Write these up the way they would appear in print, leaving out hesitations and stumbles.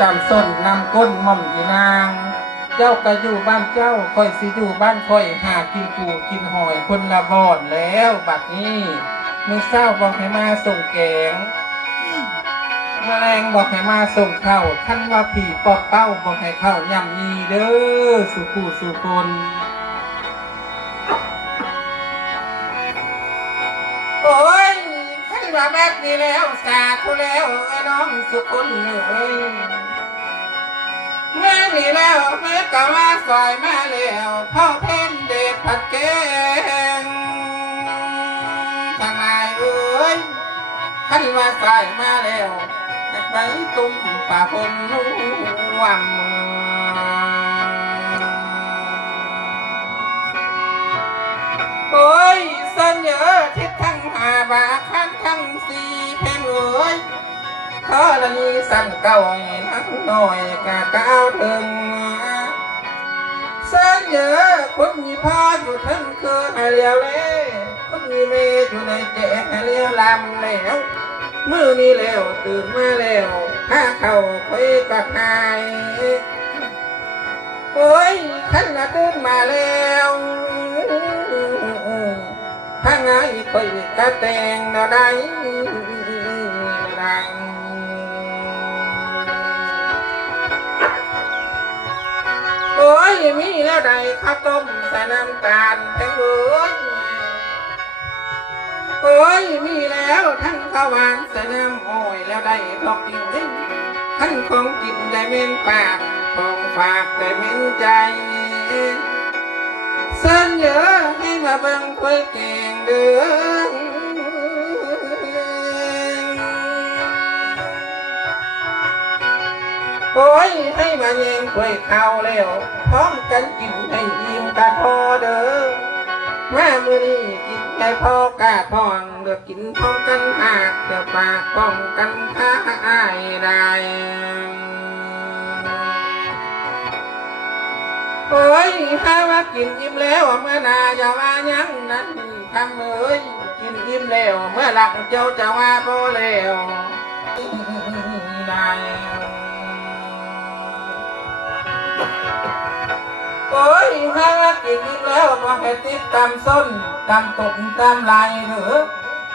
ตามส้นนำก้นหม่อมยีนางเจ้าก็อยู่บ้านเจ้าค่อยสิอยู่บ้านค่อยหากินปูกินหอยคนละบ่อนแล้วบัดนี้มื้อเช้าบอกให้มาส่งแกงแมลงบอกให้มาส่งข้าวคันว่าผีปอบเป้าบอกให้ข้าวย่ำยีเด้อสู่ผู้สู่คนโอ้ยขันว่าแบบนี้แล้วสาธุแล้วน้องสุคนเลยแม่นี่แล้วแม่ก็มาซอยมาแล้วพ่อเพ่นเด็ดผัดแกงทางนายเอ้ยขันว่าซอยมาแล้วไปตุ้มป่าพนนุ่วมโอ้ยเส้นเยอะทิศทั้งหาบาขั้นทั้งสี่เพลงเอ้ยขอละนี้สั่งเก่าทั้งหน่อยกะก้าวถึงเส้นเยอะคนมีพ่ออยู่ทั้งคือให้เลี้ยวเล่คนมีเมย์อยู่ในเจ๊ให้เลี้ยวลำแล้วมือนี้แล้วตื่นมาแล้วข้าเข่าคุยกับใครโอ้ยขันละตื่นมาแล้วข้างไงคุยกะแตงนาได้ดังโอ้ยมีแล้วได้ข้าวต้มใส่น้ำตาลแตงโมโอ้ยมีแล้วทั้งข้าวหวานใส่น้ำอ้อยแล้วได้ดอกจริงๆทั้งของกินได้เม้นปากของฝากได้เม้นใจเส้นเยอะให้มาเบิ่งถ้วยแกงเด้อโอ้ยให้มาแย่งถ้วยข้าวแล้วพร้อมกันกินให้อิ่มกะพอเด้อมามื้อนี้กินให้พอกะทองเดือกินพร้อมกันหากเดือปากป้องกันท้าอายได้โอ้ยถ้าว่ากินอิ่มแล้วเมื่อนาจะว่ายังนั้นทำเอ้ยกินอิ่มแล้วเมื่อหลักเจ้าจะว่าบ่แล้วได้โอ้ยถ้าว่ากินอิ่มแล้วก็ให้ติดตามส้นตามตกตามลายหรือ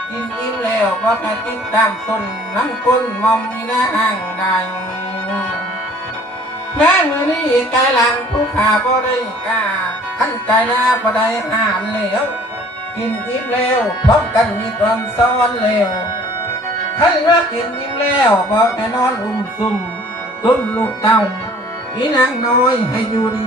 กินอิ่มแล้วก็ให้ติดตามส้นน้ำก้นมอมมีหน้าห่างได้แม่มือนี้กายหลังผู้ขาบ่ได้กล้าขันกายหน้าบ่ได้อ่านแล้วกินอิ่มแล้วพร้อมกันมีตอนซ้อนแล้วขันว่ากินอิ่มแล้วบอกให้นอนซุ่มตุ้มลูกเต้าอีนางน้อยให้อยู่ดี